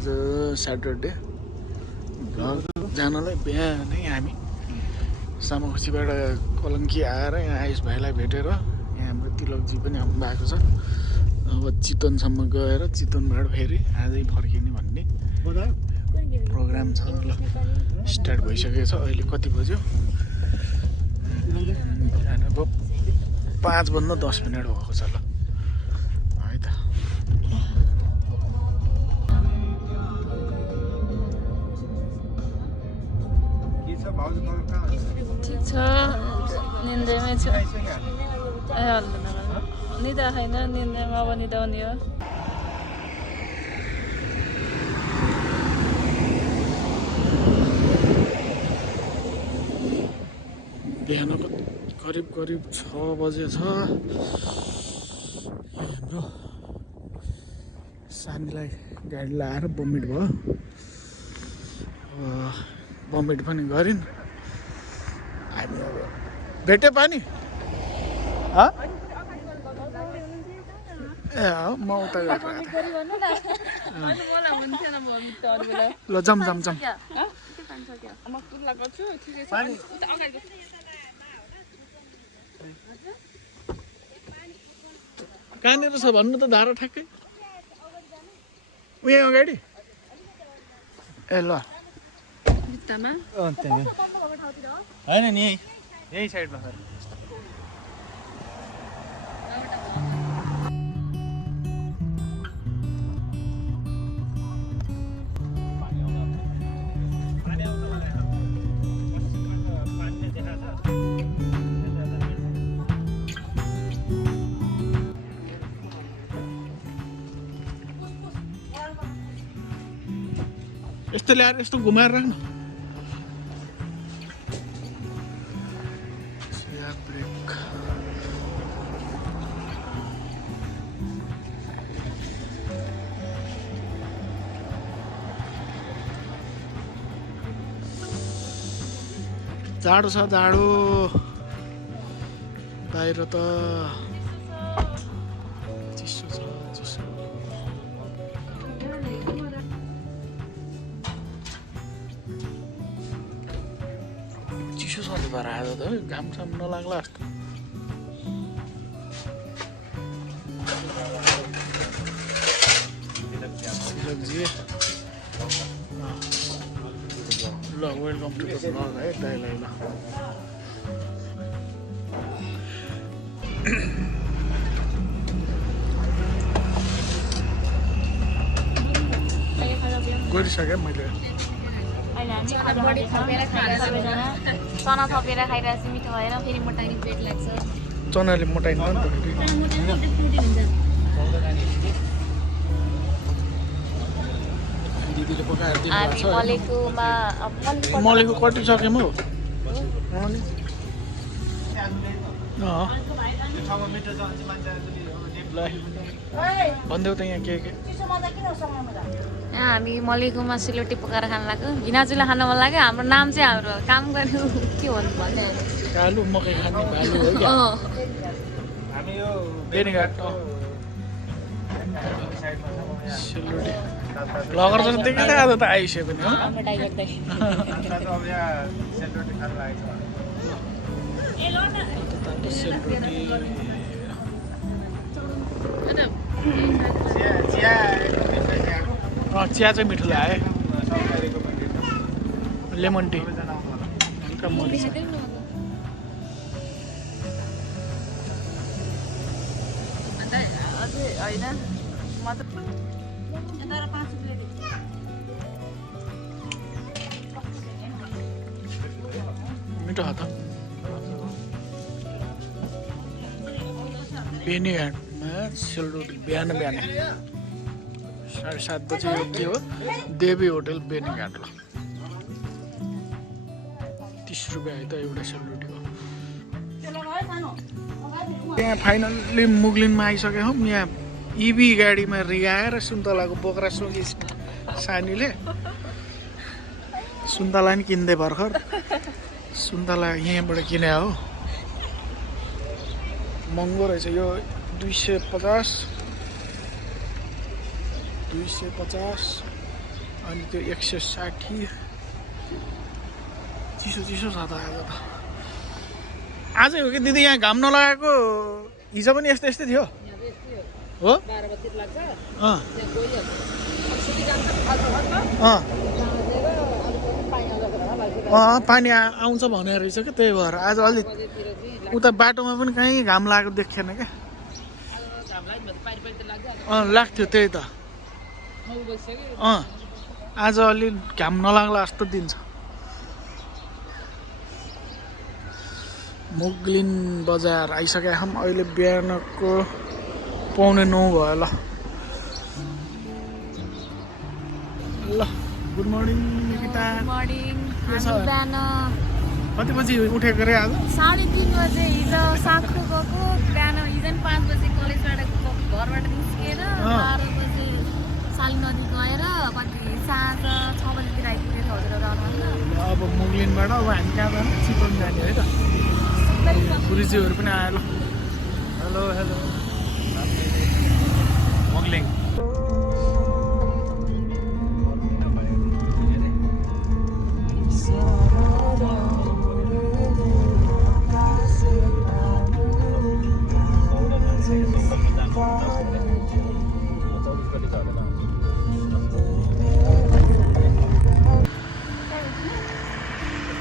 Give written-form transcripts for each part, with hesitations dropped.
आज Saturday vlog जानलाई बिहानै हामी सामाखुसीबाट कलङ्की आएर यहाँ आयुष भाइलाई भेटेर यहाँ हाम्रो तिलकजी पनि आउनु भएको छ। अब चितवनसम्म गएर चितवनबाट फेरि आजै फर्किने भन्ने प्रोग्राम छ। ल स्टार्ट भइसकेको छ। अहिले कति बज्यो? अब 5:10 भएको छ। ल है त ठिक छ, निन्द्रामै छु। निदा छैन, निन्द्रामा अब निदाउने हो। बिहानको करिब 6 बजे छ। हाम्रो सानीलाई गाडी लाएर बमिट भयो। बमिट पनि गरिन्। हामी अब भेटे पानी ए हो म उता गएर ल जम कहाँनिर छ भन्नु त धारा ठ्याक्कै उयो अगाडि। ए ल होइन नि यही साइडमा छ। यस्तो ल्याएर यस्तो घुमाएर राख्नु। जाडो छ, जाडो बाहिर त चिसो छ, चिसो। चिसो छ भएर आज त घामसाम नलाग्ला जस्तो। तिलकजी ल वेलकम टु द ब्लग है दाइलाई। ल गरिसकेँ मैले। चना थपेर खाइरहेको छु, मिठो भएर फेरि मोटाइने पेट लाग्छ। चनाले मोटाइन्छ नि त फेरि। दिदीले पकाएर दिनुभएको छ। मलेको कटिसक्यो म भनिदेऊ त यहाँ के हामी मलेकुमा सिलोटी पकाएर खान लाग्यो। भिनाजुलाई खान मन लाग्यो। हाम्रो नाम चाहिँ हाम्रो काम गर्नु के भन्नु भन्ने कालु मकै खाने भालु हो क्या। हामी यो बेनीघाट सिलगढी लगेर चाहिँ देखिन्छ आज त आइसक्यो पनि हो। चिया चाहिँ मिठो लाग्यो। लेमन टी हल्का मरिच होइन। मिठो हात बेनीघाटमा सिलगढी बिहान 7:30 बजे यो के हो देवी होटल बेनीघाट। ल 30 रुपियाँ है त एउटा सेलरोटीको। यहाँ फाइनल्ली मुगलिनमा आइसक्यौँ हौँ। यहाँ इभी गाडीमा रिगाएर सुन्तलाको बोक्रा सुँगी सानीले सुन्तला नि किन्दै भर्खर। सुन्तला यहाँबाट किने हो, महँगो रहेछ यो। 250 अनि त्यो 160 चिसो चिसो छ त आज त आज हो कि दिदी यहाँ घाम नलागेको हिजो पनि यस्तै यस्तै थियो हो पानी आउँछ भने रहेछ क्या त्यही भएर आज अलिक उता बाटोमा पनि कहीँ घाम लागेको देखिएन क्या लाग्थ्यो त्यही त आज अलि घाम नलाग्ला जस्तो दिन छ मुगलिन बजार आइसकेका छौँ अहिले बिहानको 8:45 भयो ल ल गुड मर्निङ निकिता मर्निङ के छ बिहान कति बजी उठेको रे आज 3:30 बजे हिजो साखु गएको बिहान हिजो 5 बजे कलेजबाट घरबाट निस्केर 12 बजे साली नदी गएर कति साँझ 6 बजेतिर आइपुगेर हजुर आउनु अब मुगलिनबाट अब हामी कहाँ जाने चितवन जाने है त गुरुजीहरू पनि आयो ल हेलो हेलो मुगलिङ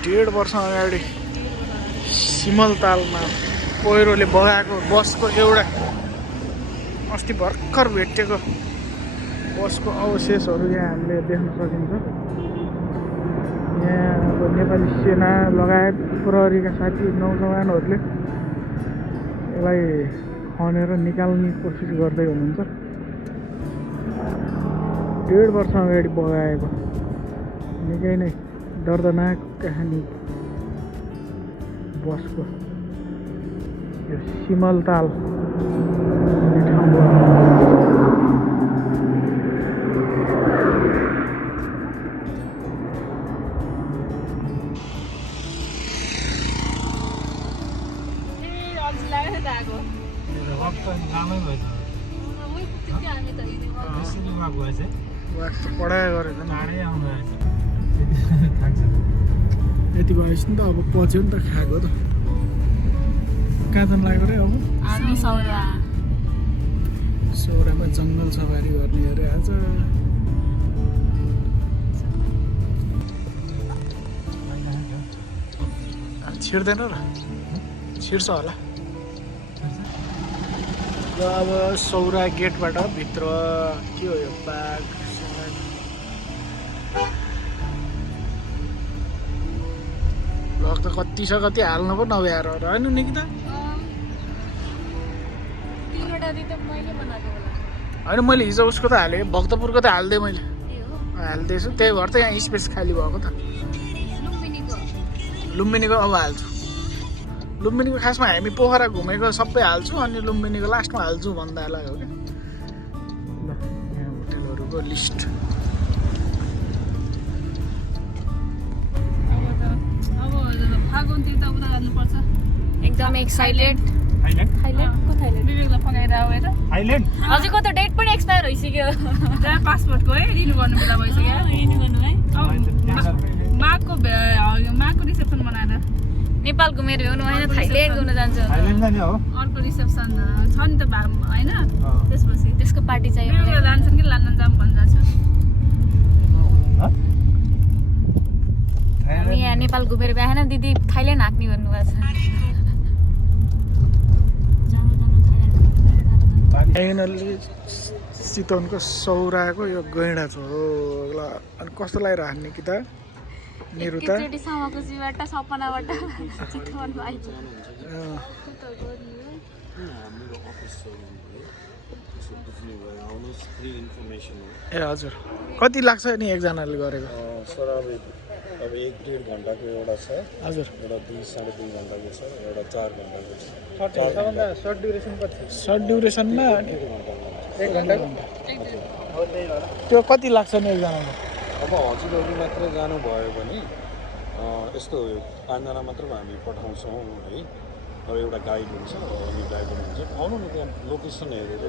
डेढ वर्ष अगाडि सिमलतालमा पहिरोले बगाएको बसको एउटा अस्ति भर्खर भेटेको बसको अवशेषहरू यहाँ हामीले देख्न सकिन्छ यहाँ अब नेपाली सेना लगायत प्रहरीका साथी नौजवानहरूले यसलाई खनेर निकाल्ने कोसिस गर्दै हुनुहुन्छ डेढ वर्ष अगाडि बगाएको निकै नै दर्दनाक कहानी बसको यो सिमलताल ठाउँमा पढाइ गरेर यति भएपछि नि त अब पच्यो नि त खाएको त कहाँ जानु लाग्यो रे अब सौरामा जङ्गल सवारी गर्ने अरे आज छिर्दैन र छिर्छ होला र अब सौरा गेटबाट भित्र के हो यो बाघ लग त कति छ कति हाल्नु पो नभ्याएर होइन निकिता होइन मैले हिजो उसको त हालेँ भक्तपुरको त हालिदिएँ मैले हालिदिएछु त्यही भएर त यहाँ स्पेस खाली भएको त लुम्बिनीको अब हाल्छु लुम्बिनीको खासमा हामी पोखरा घुमेको सबै हाल्छु अनि लुम्बिनीको लास्टमा हाल्छु भन्दा लाग्यो क्या ल यहाँ होटेलहरूको लिस्ट एकदम एक्साइटेड हजुरको त डेट पनि एक्सपायर भइसक्यो पासपोर्टको है रिन्यू गर्नु बेला भइसक्यो माघको रिसेप्सन बनाएर नेपाल घुमेर भ्याउनु होइन थाइल्यान्ड घुम्न जान्छ अर्को रिसेप्सन छ नि त होइन त्यसपछि त्यसको पार्टी चाहियो लान्छन् कि लान्न जाम भन्छ हामी यहाँ नेपाल घुमेर भ्याएन दिदी थाइल्यान्ड हाँक्ने भन्नुभएको छ चितवनको सौराको यो गैँडा छ हो ल अनि कस्तो लागिरहेको निकिता निरुता सामाकोसीबाट सपनाबाट चितवनमा आइपुग्यो ए हजुर कति लाग्छ नि एकजनाले गरेको सर अब 1-1.5 घन्टाको एउटा छ हजुर एउटा 2-2.5 घन्टाको छ एउटा 4 घन्टाको छ सबभन्दा सर्ट ड्युरेसन कति सर्ट ड्युरेसनमा 1 घन्टा त्यो कति लाग्छ नि एकजनाको अब हजुरहरू मात्र जानुभयो भने यस्तो 5 जना मात्र हामी पठाउँछौँ है अब एउटा गाइड हुन्छ अनि ड्राइभर हुन्छ आउनु न त्यहाँ लोकेसन हेरेर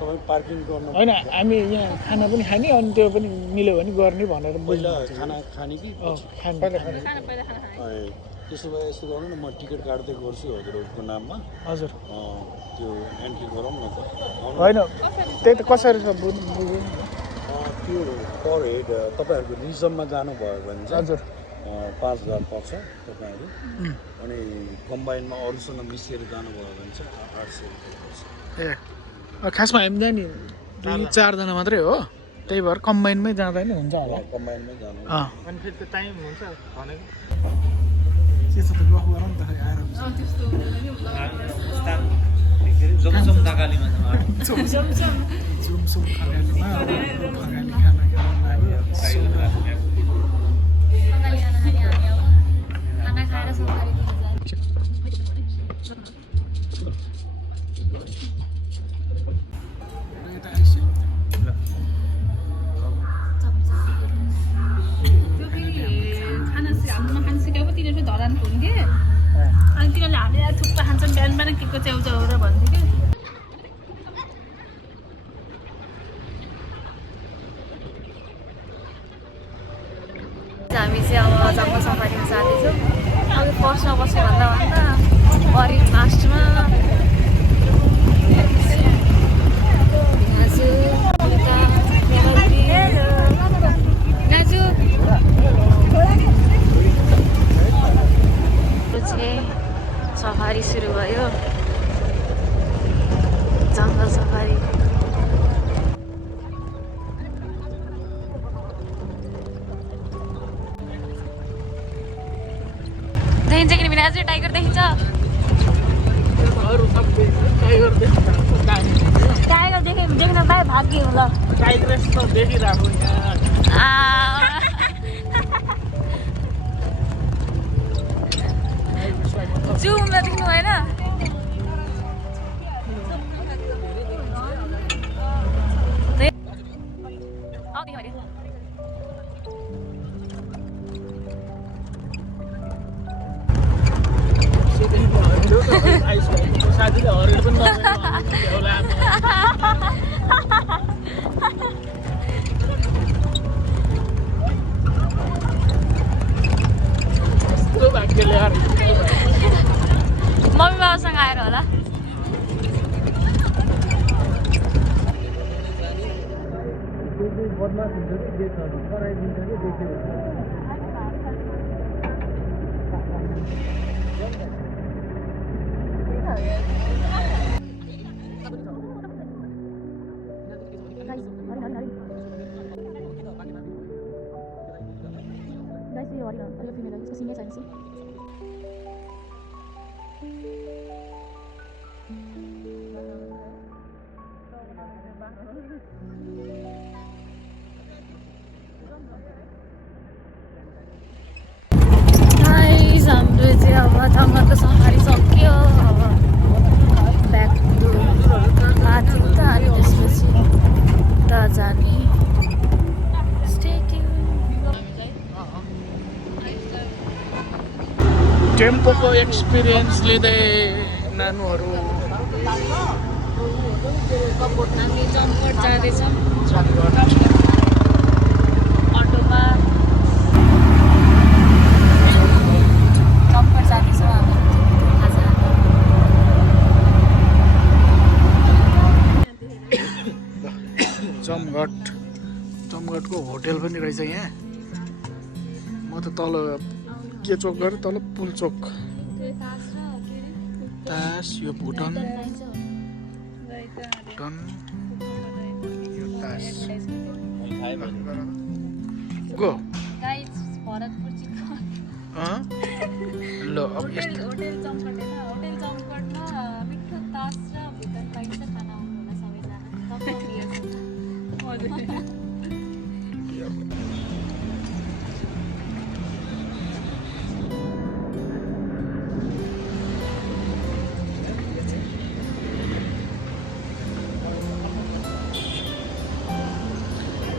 तपाईँ पार्किङ गर्नु होइन हामी यहाँ खाना पनि खाने अनि त्यो पनि मिल्यो भने गर्ने भनेर पहिला खाना खाने कि खाने त्यसो भए यस्तो गरौँ न म टिकट काट्दै गर्छु हजुरहरूको नाममा हजुर त्यो एन्ट्री गरौँ न त होइन त्यही त कसरी छ बुझ्नु त्यो पर हेड तपाईँहरूको रिजर्भमा जानुभयो भने चाहिँ हजुर 5,000 पर्छ तपाईँहरू अनि कम्बाइनमा अरूसँग मिसेर जानुभयो भने चाहिँ 800 पर्छ ए खासमा हामी जाने नि 2-4 जना मात्रै हो त्यही भएर कम्बाइनमै जाँदा नि हुन्छ होला कम्बाइनमै जानु अनि फेरि त्यो टाइम हुन्छ भनेको के छ त गफ गरौँ न त आएर जमसम दाकालीमा जुमसुम खगालीमा खगाली खाना खाना खाएर सफारी धरानको हुन्थे अनि तिनीहरूले हालेर थुक्पा खान्छन् बिहान बिहान के को च्याउचाउ र भन्थे कि हामी चाहिँ अब जङ्गल सफारीमा जाँदैछौँ अघि फर्स्टमा बस्यो भन्दा भरि लास्टमा सफारी सुरु भयो जङ्गल सफारी देखिन्छ कि बिना चाहिँ टाइगर देखिन्छ टाइगर देख्न पाए भाग्य होला टाइगर देखिरहेको जुममा देख्नु भएन साथीले हरेर पनि भाग्यले मम्मी बाबासँग आएर होला बदमास हुन्छ कि देख्छ कराइदिन्छ कि देख्यो हाम्रो चाहिँ अब जङ्गलको सफारी सक्यो अब ब्याक टु हात्ती त अनि त्यसपछि त जाने टेम्पोको एक्सपिरियन्स लिँदै नानुहरू हामी जमघट जाँदैछौँ जमघट अटोमा जमघट जाँदैछौँ हामी जमघटको होटेल पनि रहेछ यहाँ म त तल के चोक गरेँ तल पुल चोक तास यो भुटन यो तास गो ल अब यस्तो होटेल जमघट होइन होटेल जमघटमा मिठो तास र भुटन पाइन्छ खाना आउनु होला सबैजना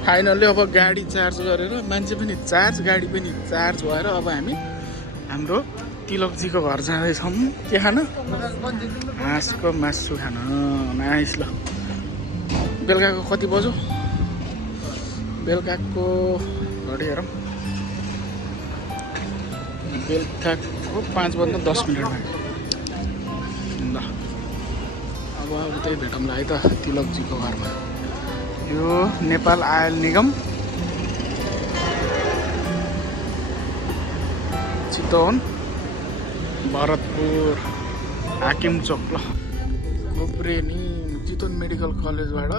फाइनल्ली अब गाडी चार्ज गरेर मान्छे पनि चार्ज गाडी पनि चार्ज भएर अब हामी हाम्रो तिलकजीको घर जाँदैछौँ के खान हाँसको मासु खान नाइस ल बेलुकाको कति बज्यो बेलुकाको घडी हेरौँ बेलुकाको 5:10 ल अब त्यही भेटौँला है त तिलकजीको घरमा यो नेपाल आयल निगम चितवन भरतपुर हाकिम चोक ल गोब्रेनी चितवन मेडिकल कलेजबाट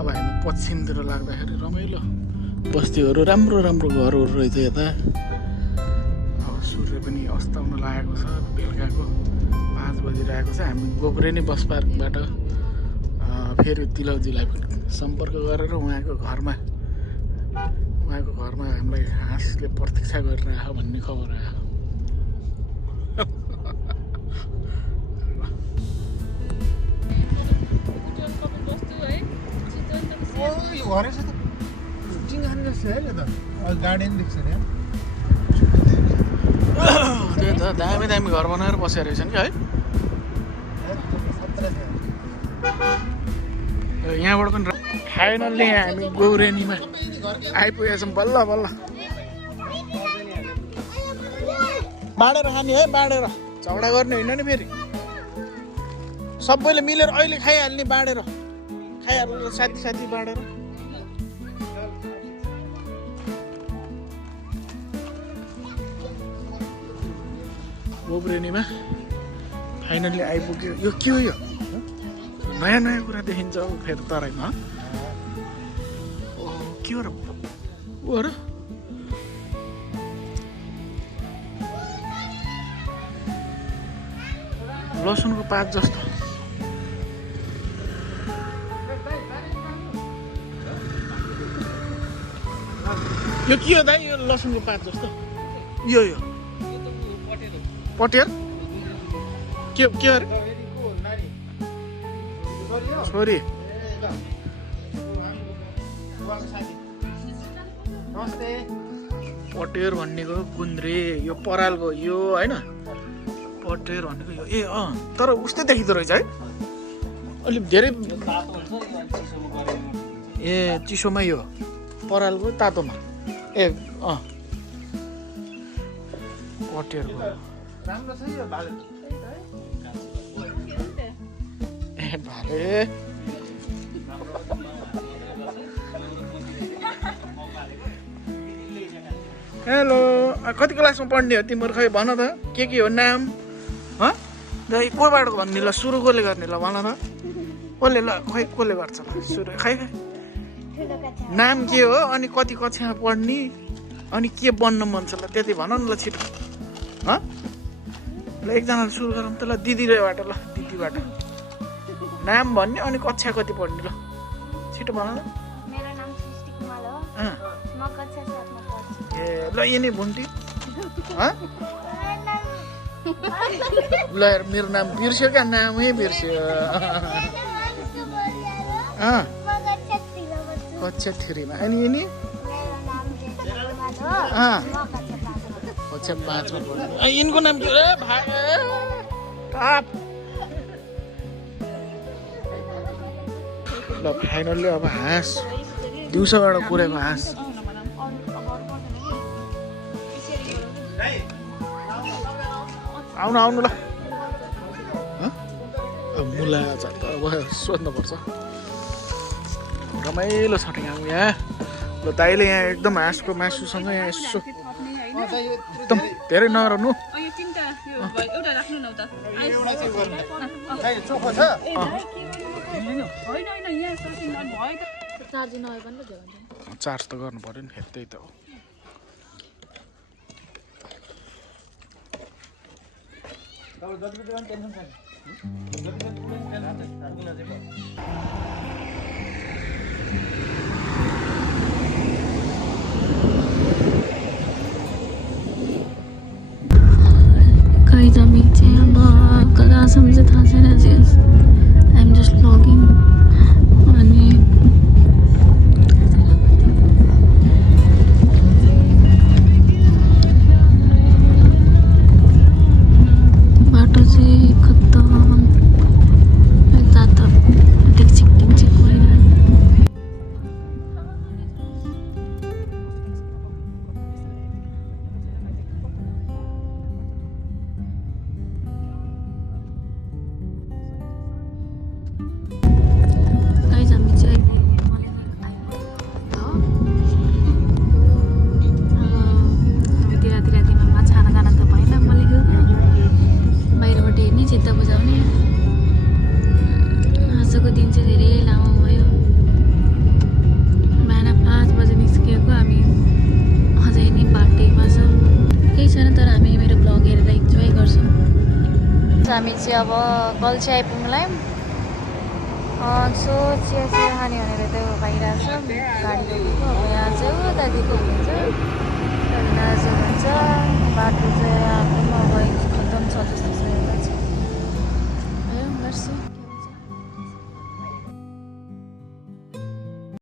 अब हामी पश्चिमतिर लाग्दाखेरि रमाइलो बस्तीहरू राम्रो राम्रो घरहरू रहेछ यता अब सूर्य पनि अस्ताउन लागेको छ बेलुकाको 5 बजिरहेको छ हामी गोब्रेनी बस पार्कबाट फेरि तिलकजीलाई सम्पर्क गरेर उहाँको घरमा हामीलाई हाँसले प्रतीक्षा गरिरहेको भन्ने खबर आयो त्यही त दामी दामी घर बनाएर बसेर रहेछन् क्या है यहाँबाट पनि फाइनल्ली हामी गौरेनीमा आइपुगेछौँ बल्ल बल्ल बाँडेर खाने है बाँडेर झगडा गर्ने होइन नि फेरि सबैले मिलेर अहिले खाइहाल्ने बाँडेर खाइहाल्नु साथी साथी बाँडेर गोब्रेनीमा फाइनल्ली आइपुग्यो यो के हो यो नयाँ नयाँ कुरा देखिन्छ फेरि तराईमा के हो र ऊ र लसुनको पात जस्तो यो के हो दाइ यो लसुनको पात जस्तो यो पटेल के अरे छोरी पटेर भन्नेको गुन्द्रे यो परालको यो होइन पटेर भनेको यो ए तर उस्तै देखिँदो रहेछ है अलिक धेरै ए चिसोमा यो परालको तातोमा ए पटेरको राम्रो छ यो भाले ए भाले हेलो कति क्लासमा पढ्ने हो तिम्रो खै भन त के हो नाम कोबाट भन्ने ल सुरु कसले गर्ने ल भन त कसले ल खै कसले गर्छ ल सुरु खै नाम के हो अनि कति कक्षामा पढ्ने अनि के बन्न मन छ ल त्यति भन न ल छिटो ल एकजनाले सुरु गरौँ त ल दिदीबाट ल दिदीबाट नाम भन्ने अनि कक्षा कति पढ्ने ल छिटो भन त मेरो नाम सृष्टि कुमार हो म कक्षा 7 मा पढ्छु ए ल यिनी भुन्टी ल मेरो नाम बिर्स्यो क्या नामै बिर्स्यो कक्षा 3 मा अनि यिनी कक्षा 5 मा पढ्ने यिनको नाम के हो भाइ ल फाइनल्ली अब हाँस दिउँसोबाट कुरेको हाँस आउनु ल मुला छ त अब सोध्नुपर्छ रमाइलो छ यहाँ ल दाइले यहाँ एकदम हाँसको मासुसँग यहाँ यसो एकदम धेरै नरहनु चार्ज त गर्नु पर्यो नि फेरि त्यही त हो कहीँ जमी चाहिँ अब कहाँसम्म चाहिँ थाहा छैन जेस आइएम जस्ट भ्लगिङ अनि अब कल्छी आइपुग्नुलाई सो चिया खाने भनेर त्यो भइरहेछ गाडी रोकेको अब यहाँ चाहिँ उतादेखिको हुन्छ दाजु भन्छ बाटो चाहिँ आफ्नो अब एकदम छ जस्तो छ यता चाहिँ